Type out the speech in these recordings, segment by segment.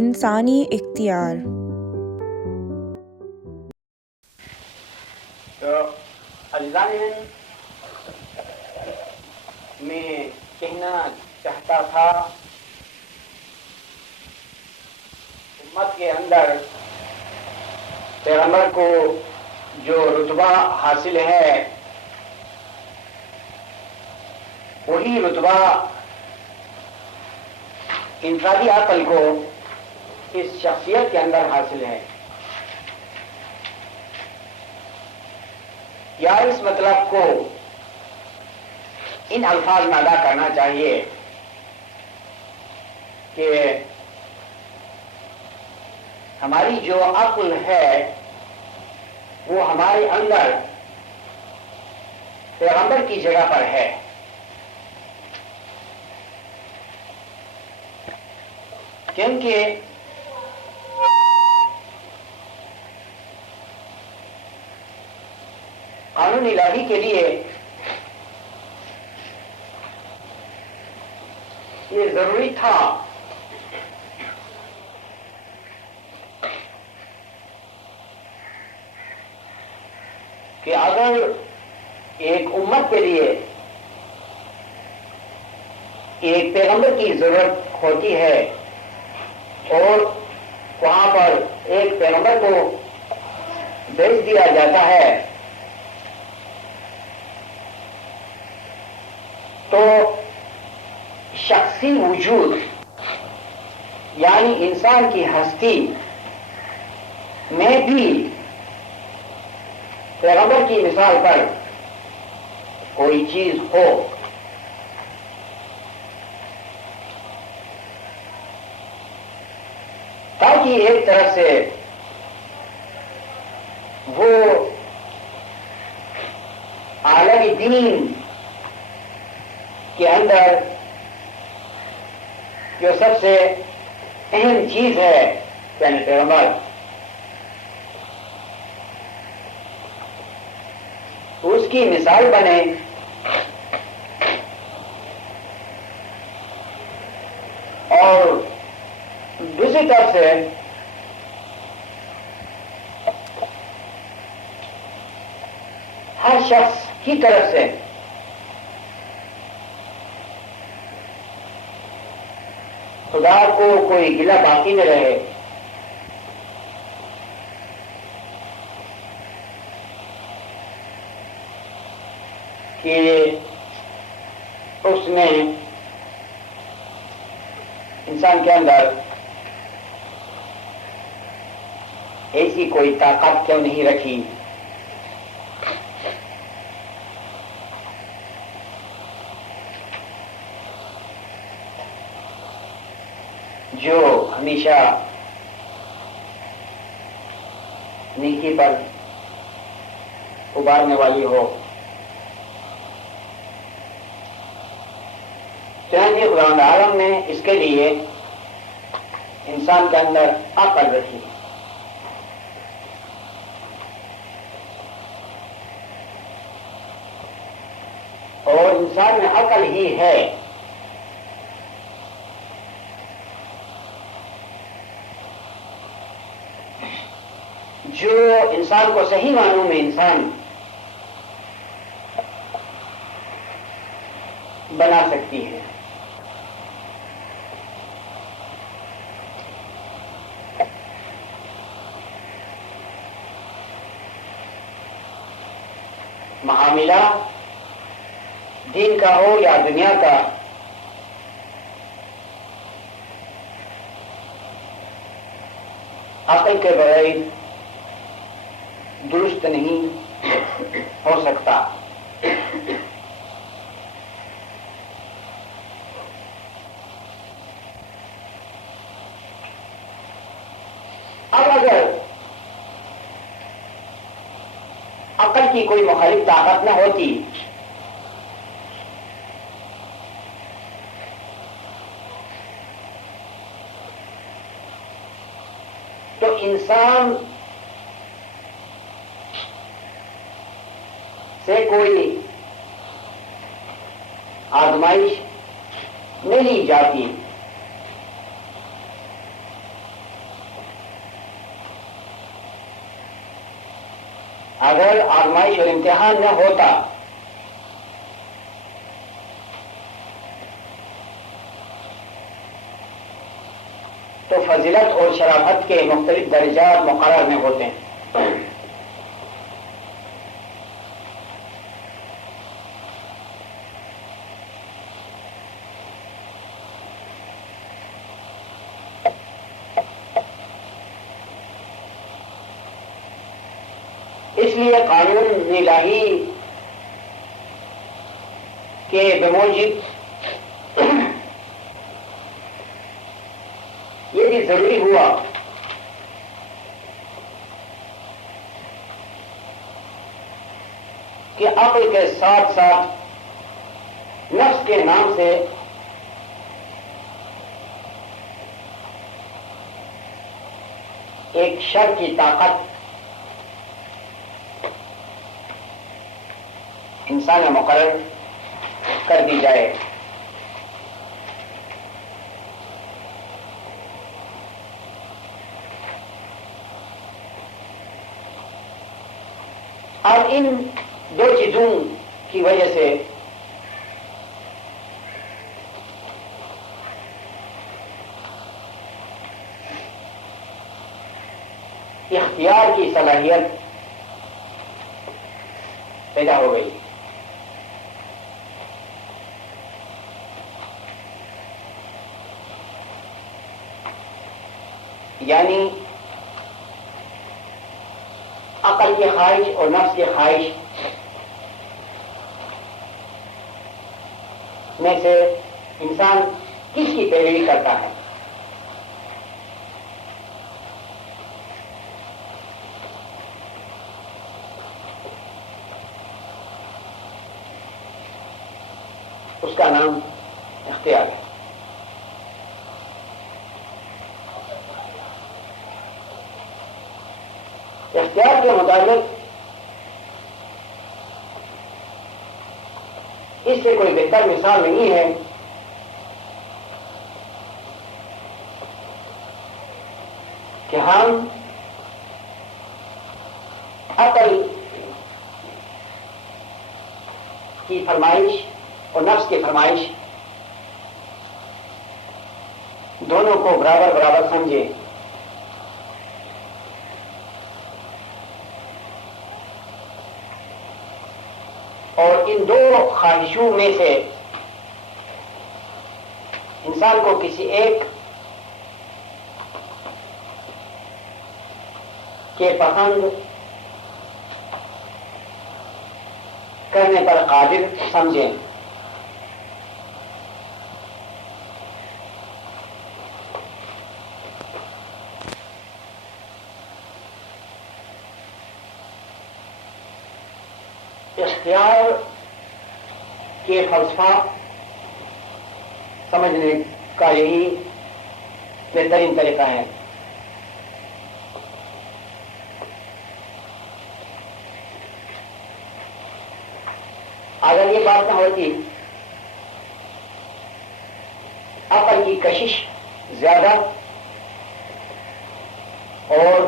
انسانی اختیار۔ تو عزیزان، میں کہنا چاہتا تھا امت کے اندر پیغمبر کو جو رتبہ حاصل ہے وہی رتبہ انفرادی عقل کو اس شخصیت کے اندر حاصل ہے، یا اس مطلب کو ان الفاظ میں ادا کرنا چاہیے کہ ہماری جو عقل ہے وہ ہمارے اندر پیغمبر کی جگہ پر ہے، کیونکہ قانون الہی کے لیے یہ ضروری تھا کہ اگر ایک امت کے لیے ایک پیغمبر کی ضرورت ہوتی ہے اور وہاں پر ایک پیغمبر کو بھیج دیا جاتا ہے تو شخصی وجود یعنی انسان کی ہستی میں بھی پیغمبر کی مثال پر کوئی چیز ہو، تاکہ ایک طرف سے وہ عالم دین کے اندر جو سب سے اہم چیز ہے یعنی پیغمبر، اس کی مثال بنے، اور دوسری طرف سے ہر شخص کی طرف سے خدا کو کوئی گلہ باقی نہ رہے، کہ اس نے انسان کے اندر ایسی کوئی طاقت کیوں نہیں رکھی جو ہمیشہ نیکی پر ابھارنے والی ہو۔ چنانچہ خداوند عالم نے اس کے لیے انسان کے اندر عقل رکھی، اور انسان میں عقل ہی ہے جو انسان کو صحیح معنوں میں انسان بنا سکتی ہے۔ معاملہ دین کا ہو یا دنیا کا، عقل کے بغیر درست نہیں ہو سکتا۔ اب اگر عقل کی کوئی مخالف طاقت نہ ہوتی تو انسان سے کوئی آزمائش نہیں لی جاتی، اگر آزمائش اور امتحان نہ ہوتا تو فضیلت اور شرافت کے مختلف درجات مقرر میں ہوتے ہیں. اس لیے قانون الہی کے بموجب یہ بھی ضروری ہوا کہ عقل کے ساتھ ساتھ نفس کے نام سے ایک شر کی طاقت انسان میں مقرر کر دی جائے. اور ان دو چیزوں کی وجہ سے اختیار کی صلاحیت پیدا ہو گئی. یعنی عقل کی خواہش اور نفس کی خواہش میں سے انسان کس کی پیروی کرتا ہے؟ اس کا نام اختیار ہے. اختیار کے مطابق اس سے کوئی بہتر مثال نہیں ہے کہ ہم عقل کی فرمائش اور نفس کی فرمائش دونوں کو برابر برابر سمجھیں اور ان دو خواہشوں میں سے انسان کو کسی ایک کے پسند کرنے پر قادر سمجھیں. اختیار کے فلسفہ سمجھنے کا یہی بہترین طریقہ ہے. اگر یہ بات نہ ہوتی عقل کی کشش زیادہ اور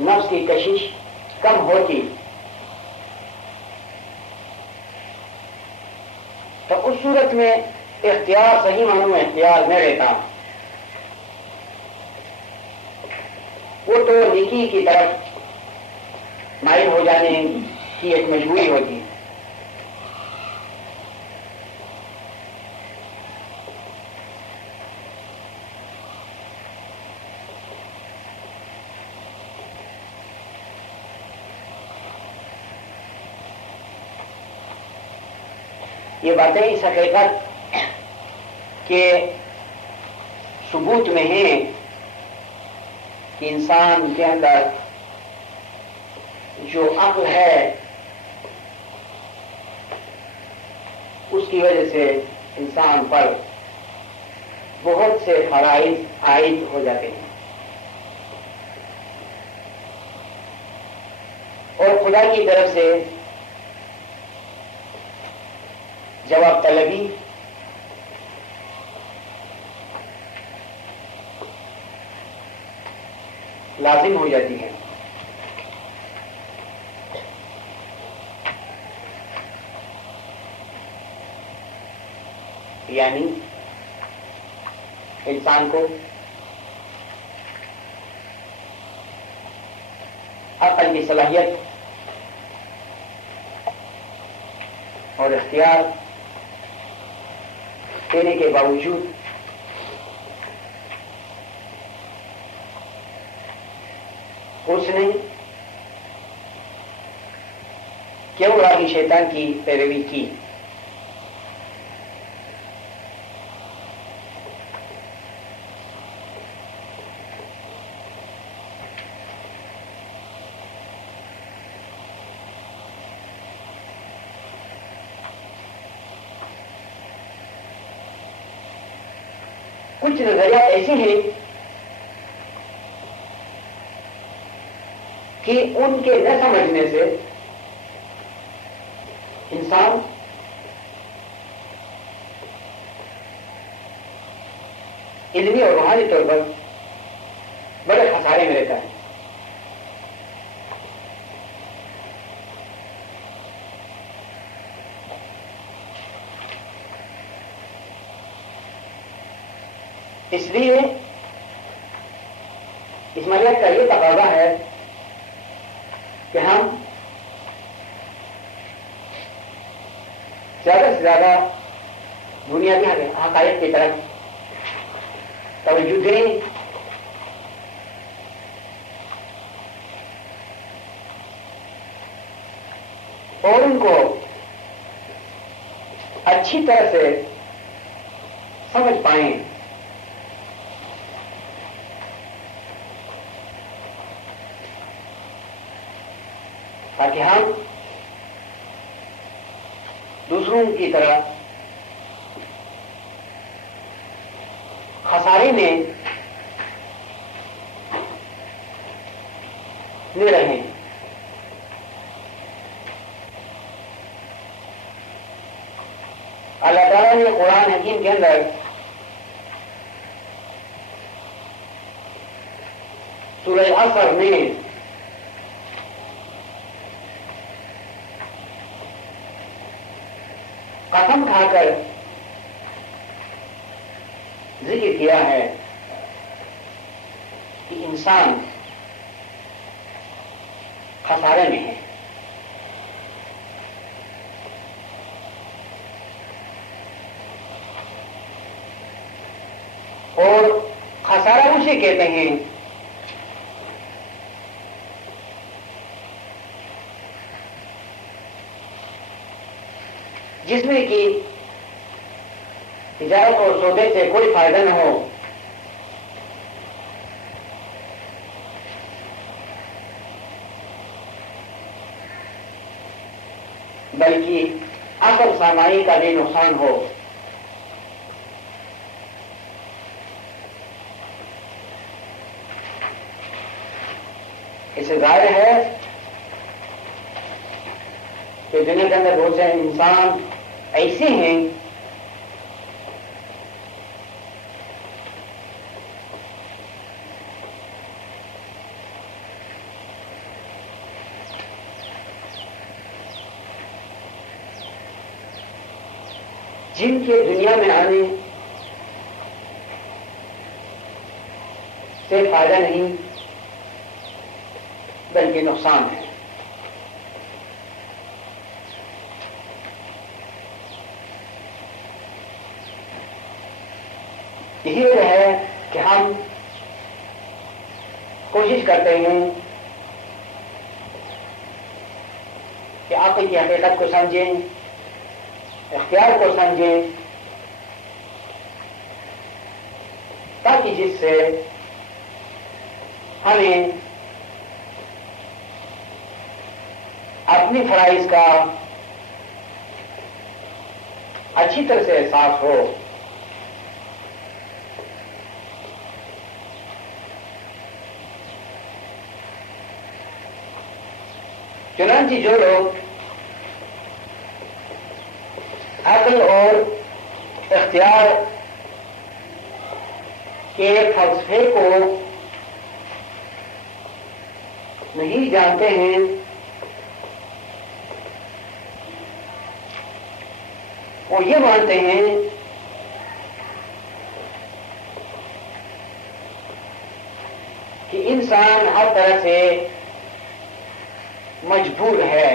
نفس کی کشش کم ہوتی تو اس صورت میں اختیار صحیح معنوں میں اختیار نہ رہتا. وہ تو نیکی کی طرف مائل ہو جانے کی ایک مجبوری ہوتی. یہ باتیں اس حقیقت کے ثبوت میں ہیں کہ انسان کے اندر جو عقل ہے اس کی وجہ سے انسان پر بہت سے فرائض عائد ہو جاتے ہیں اور خدا کی طرف سے جواب طلبی لازم ہو جاتی ہے. یعنی انسان کو عقل کی صلاحیت اور اختیار دینے کے باوجود اس نے کیوں راہی شیطان کی پیروی کی؟ کچھ نظریات ایسے ہیں کہ ان کے نہ سمجھنے سے انسان علمی اور روحانی طور پر بڑے خسارے میں رہتا ہے. اس لیے اس ملت کا یہ تقاضا ہے کہ ہم زیادہ سے زیادہ بنیادی حقائق کی طرف توجہ دیں اور ان کو اچھی طرح سے سمجھ پائیں. تاکہ ہم دوسروں کی طرح خسارے میں نہ رہیں. اللہ تعالیٰ نے قرآن حکیم کے اندر سورہ عصر میں قسم کھا کر ذکر کیا ہے کہ انسان خسارے میں ہے. اور خسارہ اسے کہتے ہیں جس میں کہ تجارت اور سودے سے کوئی فائدہ نہ ہو، بلکہ اصل سرمایہ کا بھی نقصان ہو. اس سے ظاہر ہے کہ دنیا کے اندر بہت سے انسان ایسے ہیں جن کے دنیا میں آنے سے فائدہ نہیں بلکہ نقصان ہے. یہی وجہ ہے کہ ہم کوشش کرتے ہیں کہ عقل کی حقیقت کو سمجھیں، اختیار کو سمجھیں، تاکہ جس سے ہمیں اپنی فرائض کا اچھی طرح سے احساس ہو. چنانچہ جو لوگ عقل اور اختیار کے فلسفے کو نہیں جانتے ہیں، وہ یہ مانتے ہیں کہ انسان ہر طرح سے مجبور ہے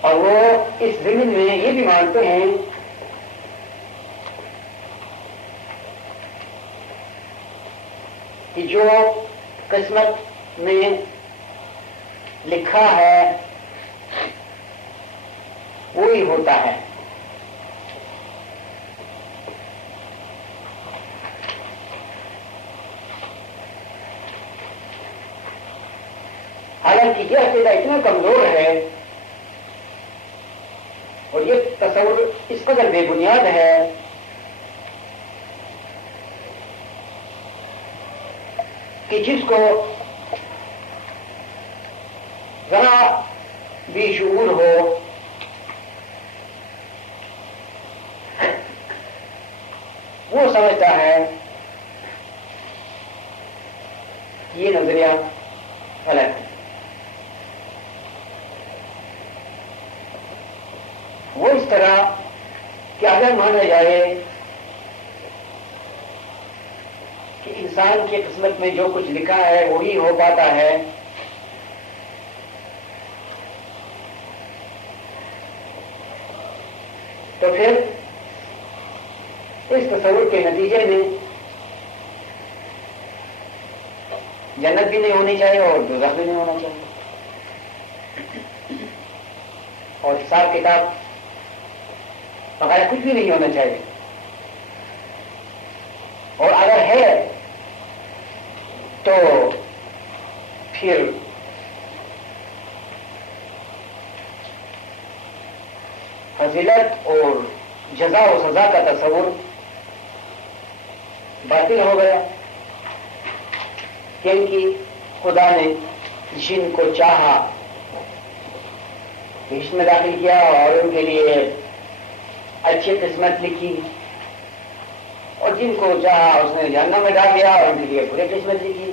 اور وہ اس ضمن میں یہ بھی مانتے ہیں کہ جو قسمت میں لکھا ہے وہی ہوتا ہے. حالانکہ یہ عقیدہ اتنا کمزور ہے اور یہ تصور اس قدر بے بنیاد ہے کہ جس کو ذرا بھی شعور ہو وہ سمجھتا ہے کہ یہ نظریہ غلط ہے. وہ اس طرح کہ اگر مانا جائے کہ انسان کی قسمت میں جو کچھ لکھا ہے وہی ہو پاتا ہے، تو پھر اس تصور کے نتیجے میں جنت بھی نہیں ہونی چاہیے اور دوزخ بھی نہیں ہونا چاہیے اور حساب کتاب بغیر کچھ بھی نہیں ہونا چاہیے. اور اگر ہے تو پھر فضیلت اور جزا و سزا کا تصور باطل ہو گیا، کیونکہ خدا نے جن کو چاہا بہشت میں داخل کیا اور ان کے لیے اچھی قسمت لکھی، اور جن کو چاہا اس نے جہنم میں ڈال دیا اور ان کے لیے بری قسمت لکھی.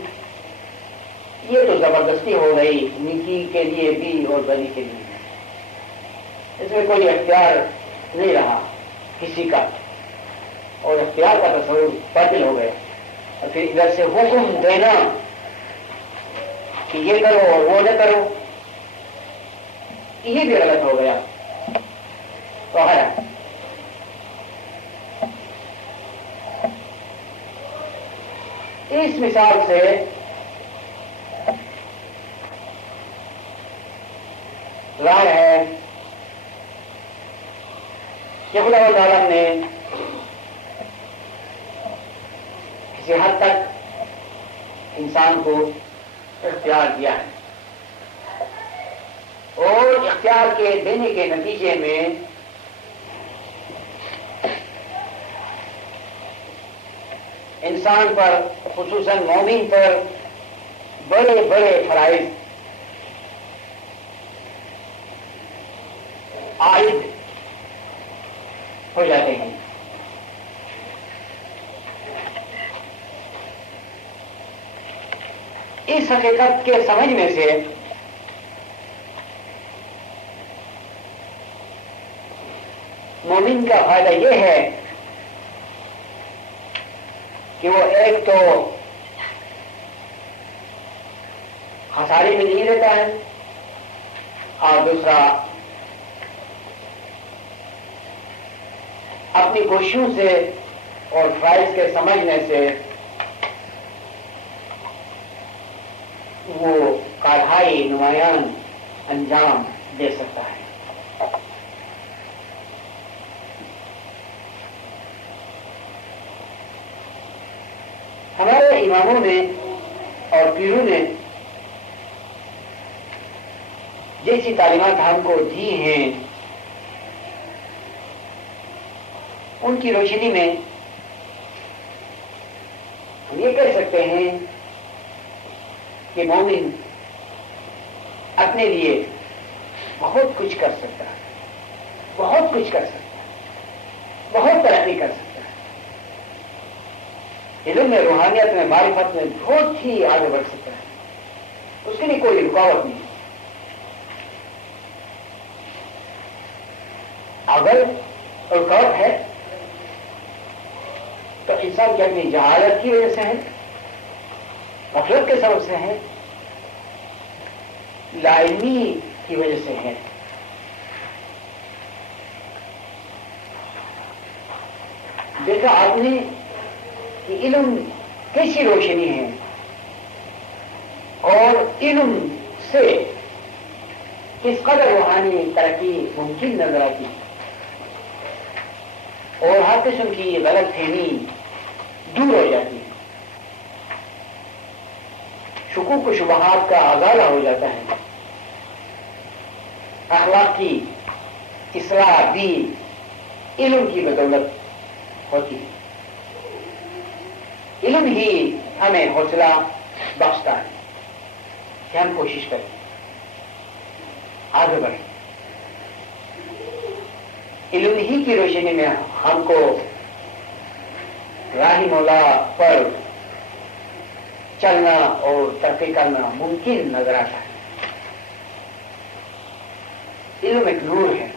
یہ تو زبردستی ہو گئی نیکی کے لیے بھی اور بدی کے لیے. اس میں کوئی اختیار نہیں رہا کسی کا اور اختیار کا تصور باطل ہو گیا. اور پھر ادھر سے حکم دینا کہ یہ کرو اور وہ نہ کرو یہ بھی غلط ہو گیا. تو ہے اس مثال سے ظاہر ہے کہ خدا تعالیٰ نے کسی حد تک انسان کو اختیار دیا ہے اور اختیار کے دینے کے نتیجے میں انسان پر خصوصاً مومن پر بڑے بڑے فرائض عائد ہو جاتے ہیں. اس حقیقت کے سمجھنے سے مومن کا فائدہ یہ ہے کہ وہ ایک تو خسارے میں نہیں رہتا ہے اور دوسرا اپنی کوششوں سے اور فرائض کے سمجھنے سے وہ کارہائی نمایاں انجام دے سکتا ہے. ہمارے اماموں نے اور پیروں نے جیسی تعلیمات ہم کو دی ہیں ان کی روشنی میں ہم یہ کہہ سکتے ہیں کہ مومن اپنے لیے بہت کچھ کر سکتا ہے، بہت کچھ کر سکتا ہے، بہت ترقی کر سکتا ہے، علم میں، روحانیت میں، معرفت میں بہت ہی آگے بڑھ سکتا ہے. اس کے لیے کوئی رکاوٹ نہیں. اگر اور خوف ہے تو انسان کی اپنی جہالت کی وجہ سے ہے، غفلت کے سبب سے ہے، لا علمی کی وجہ سے ہے۔ دیکھا آپ نے کہ علم کیسی روشنی ہے اور علم سے کس قدر روحانی ترقی ممکن نظر آتی اور ہر قسم کی غلط فہمی دور ہو جاتی ہے، شکوک و شبہات کا ازالہ ہو جاتا ہے، اخلاق کی اصلاح بھی علم کی بدولت ہوتی ہے۔ علم ہی ہمیں حوصلہ بخشتا ہے کہ ہم کوشش کریں، آگے بڑھیں۔ علم ہی کی روشنی میں ہم کو راہ مولا پر چلنا اور ترقی کرنا ممکن نظر آتا ہے۔ علم ایک نور ہے،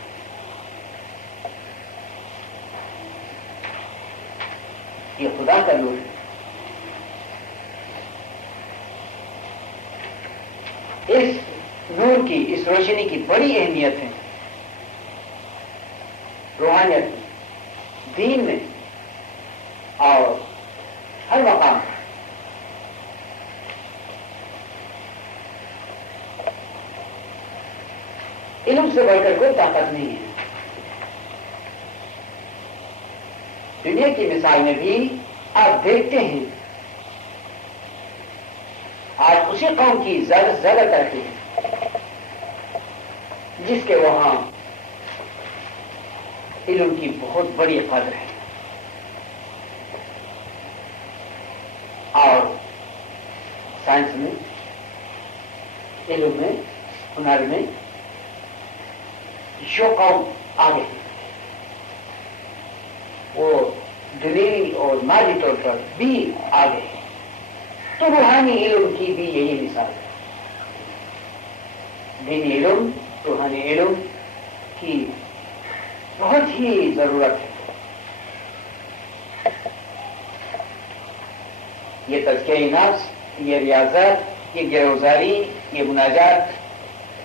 یہ خدا کا نور ہے۔ اس نور کی، اس روشنی کی بڑی اہمیت ہے روحانیت میں، دین میں اور ہر مقام پر۔ علم سے بڑھ کر کوئی طاقت نہیں ہے۔ دنیا کی مثال میں بھی آپ دیکھتے ہیں آج اسی قوم کی زیادہ ترقی ہے جس کے وہاں علم کی بہت بڑی قدر ہے اور سائنس میں، علم میں، ہنر میں جو قوم آگے ہے وہ دنیوی اور مادی طور پر بھی آگے ہے، تو روحانی علم کی بھی یہی مثال ہے۔ دینی علم، روحانی علم کی بہت ہی ضرورت ہے۔ یہ تزکیہ نفس، یہ ریاضت، یہ گروزاری، یہ مناجات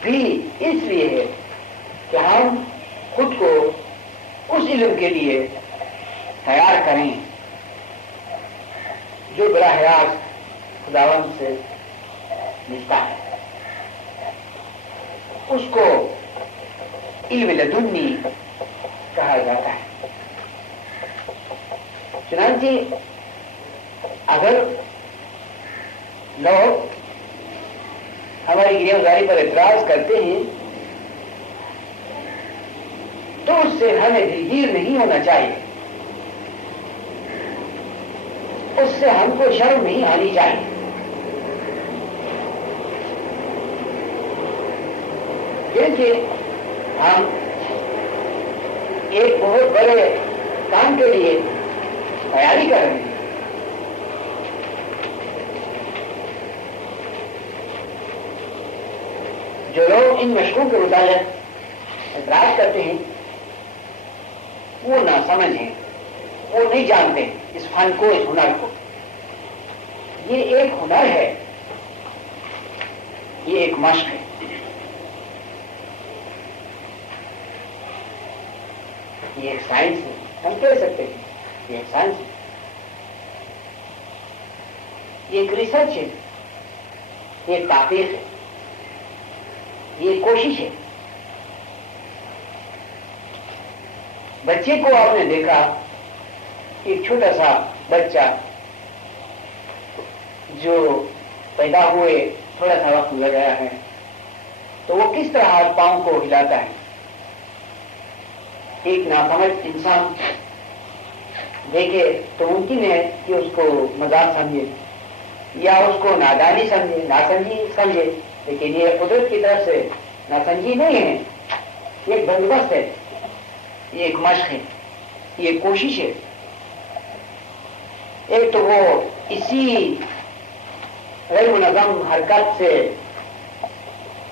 بھی اس لیے ہے کہ ہم خود کو اس علم کے لیے تیار کریں جو براہ راست خداوند سے ملتا ہے۔ اس کو علم لدنی کہا جاتا ہے۔ چنانچہ اگر لوگ ہماری گریبانگاری پر اعتراض کرتے ہیں تو اس سے ہمیں دلگیر نہیں ہونا چاہیے، اس سے ہم کو شرم نہیں آنی چاہیے، کیونکہ ہم ایک بہت بڑے کام کے لیے تیاری کر رہے ہیں۔ جو لوگ ان مشقوں کے متعلق اعتراض کرتے ہیں وہ ناسمجھ ہیں، وہ نہیں جانتے اس فن کو، اس ہنر کو۔ یہ ایک ہنر ہے، یہ ایک مشق ہے۔ یہ ایک سائنس ہے، ہم کہہ سکتے ہیں یہ ایک سائنس ہے، یہ ایک ریسرچ ہے، یہ ایک تحقیق ہے، یہ ایک کوشش ہے۔ بچے کو آپ نے دیکھا، ایک چھوٹا سا بچہ جو پیدا ہوئے تھوڑا سا وقت لگایا ہے تو وہ کس طرح ہاتھ پاؤں کو ہلاتا ہے۔ ایک ناسمجھ انسان دیکھے تو ممکن ہے کہ اس کو مذاق سمجھے یا اس کو نادانی سمجھے، ناسمجھی سمجھے، لیکن یہ قدرت کی طرف سے ناسمجھی نہیں ہے، یہ ایک بندوبست ہے، یہ ایک مشق ہے، یہ ایک کوشش ہے۔ ایک تو وہ اسی غیر منظم حرکت سے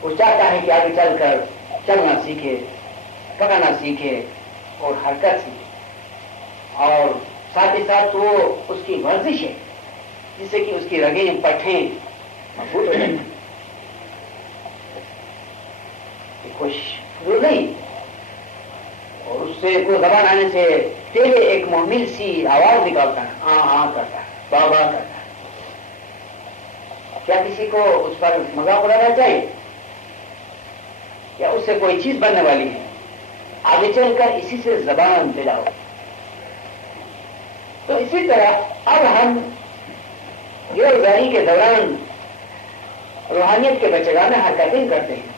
وہ چاہتا ہے کہ آگے چل کر چلنا سیکھے، پکانا سیکھے، اور حرکت سے، اور ساتھ ہی ساتھ وہ اس کی ورزش ہے جس سے کہ اس کی رگیں پٹھیں مضبوط ہو جائیں، کوئی نہیں، اور اس سے وہ زبان آنے سے پہلے ایک محمل سی آواز نکالتا ہے، آ کرتا ہے، با کرتا ہے. کیا کسی کو اس پر مذاق اڑانا چاہیے؟ کیا اس سے کوئی چیز بننے والی ہے؟ آگے چل کر اسی سے زبان پیدا ہو. تو اسی طرح اب ہم گرفتاری کے دوران روحانیت کے بچگانہ حرکتیں کرتے ہیں،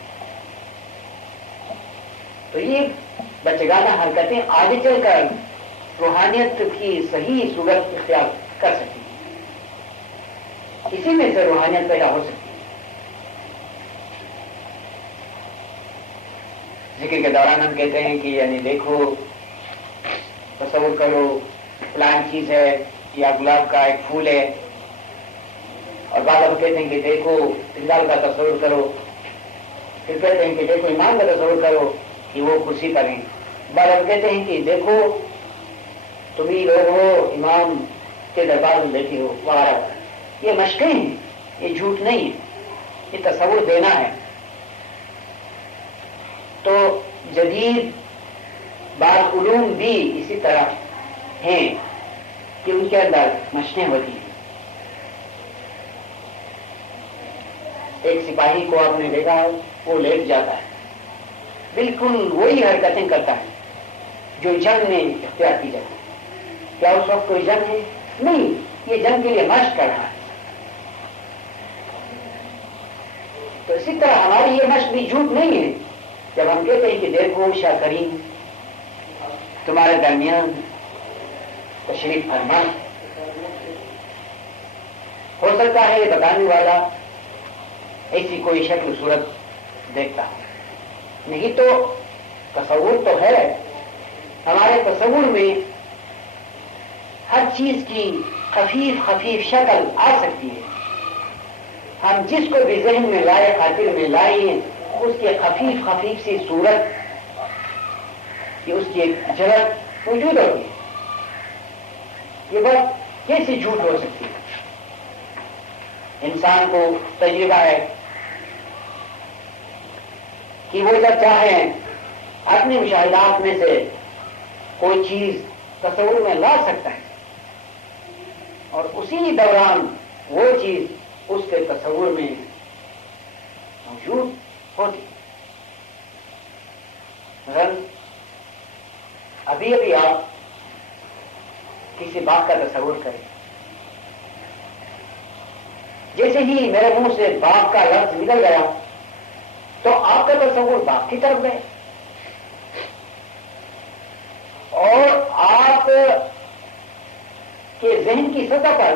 تو یہ بچگانہ حرکتیں آگے چل کر روحانیت کی صحیح صورت اختیار کر سکتی ہیں، اسی میں سے روحانیت پیدا ہو سکتی ہے. ذکر کے دوران ہم کہتے ہیں کہ یعنی دیکھو، تصور کرو فلان چیز ہے یا گلاب کا ایک پھول ہے، اور بعد ہم کہتے ہیں کہ دیکھو زندال کا تصور کرو، پھر کہتے ہیں کہ دیکھو ایمان کا تصور کرو کہ وہ کرسی پر ہیں، بعد ہم کہتے ہیں کہ دیکھو تم ہی لوگ ہو امام کے دربار میں بیٹھے ہو وغیرہ. یہ مشقیں ہیں، یہ جھوٹ نہیں ہے، یہ تصور دینا ہے. تو جدید بعض علوم بھی اسی طرح ہیں کہ ان کے اندر مشقیں ہوتی ہیں. ایک سپاہی کو آپ نے دیکھا ہے، وہ لیٹ جاتا ہے، بالکل وہی حرکتیں کرتا ہے جو جنگ میں اختیار کی جاتی ہے. کیا اس وقت کوئی جنگ ہے؟ نہیں، یہ جنگ کے لیے مشق کر رہا ہے. تو اسی طرح ہماری یہ مشق بھی جھوٹ نہیں ہے جب ہم کہتے ہیں کہ دیکھو شاہ کریم تمہارے درمیان تشریف فرما. ہو سکتا ہے یہ بتانے والا ایسی کوئی شکل صورت دیکھتا ہو، نہیں تو تصور تو ہے. ہمارے تصور میں ہر چیز کی خفیف خفیف شکل آ سکتی ہے. ہم جس کو بھی ذہن میں لائے، خاطر میں لائیں، اس کی خفیف خفیف سی صورت، یہ اس کی ایک جھلک موجود ہوگی. یہ بات کیسے جھوٹ ہو سکتی ہے؟ انسان کو تجربہ ہے کہ وہ جب چاہیں اپنے مشاہدات میں سے کوئی چیز تصور میں لا سکتا ہے، اور اسی دوران وہ چیز اس کے تصور میں موجود ہوتی. مثلا ابھی ابھی آپ کسی بات کا تصور کریں، جیسے ہی میرے منہ سے باپ کا لفظ نکل گیا تو آپ کا تصور باپ کی طرف گئے، اور آپ کے ذہن کی سطح پر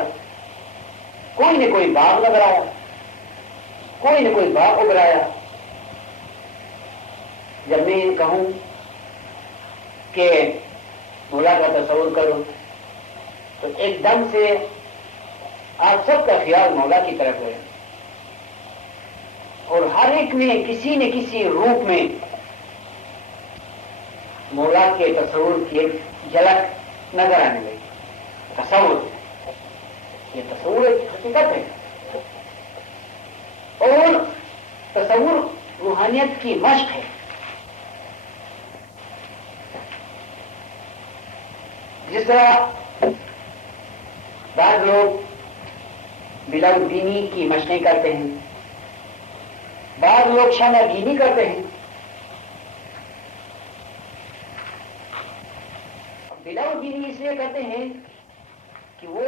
کوئی نہ کوئی باغ نظر آیا، کوئی نہ کوئی باغ ابھرایا. جب میں کہوں کہ مولا کا تصور کرو تو ایک دم سے آپ سب کا خیال مولا کی طرف گیا، اور ہر ایک میں کسی نہ کسی روپ میں مولا کے تصور کی ایک جھلک نظر آنے لگی. تصور، یہ تصور ایک حقیقت ہے، اور تصور روحانیت کی مشق ہے. جس طرح بعض لوگ بلا دینی کی مشقیں کرتے ہیں، بعض لوگ شانہ دینی کرتے ہیں. بلا دینی اس لیے کرتے ہیں کہ وہ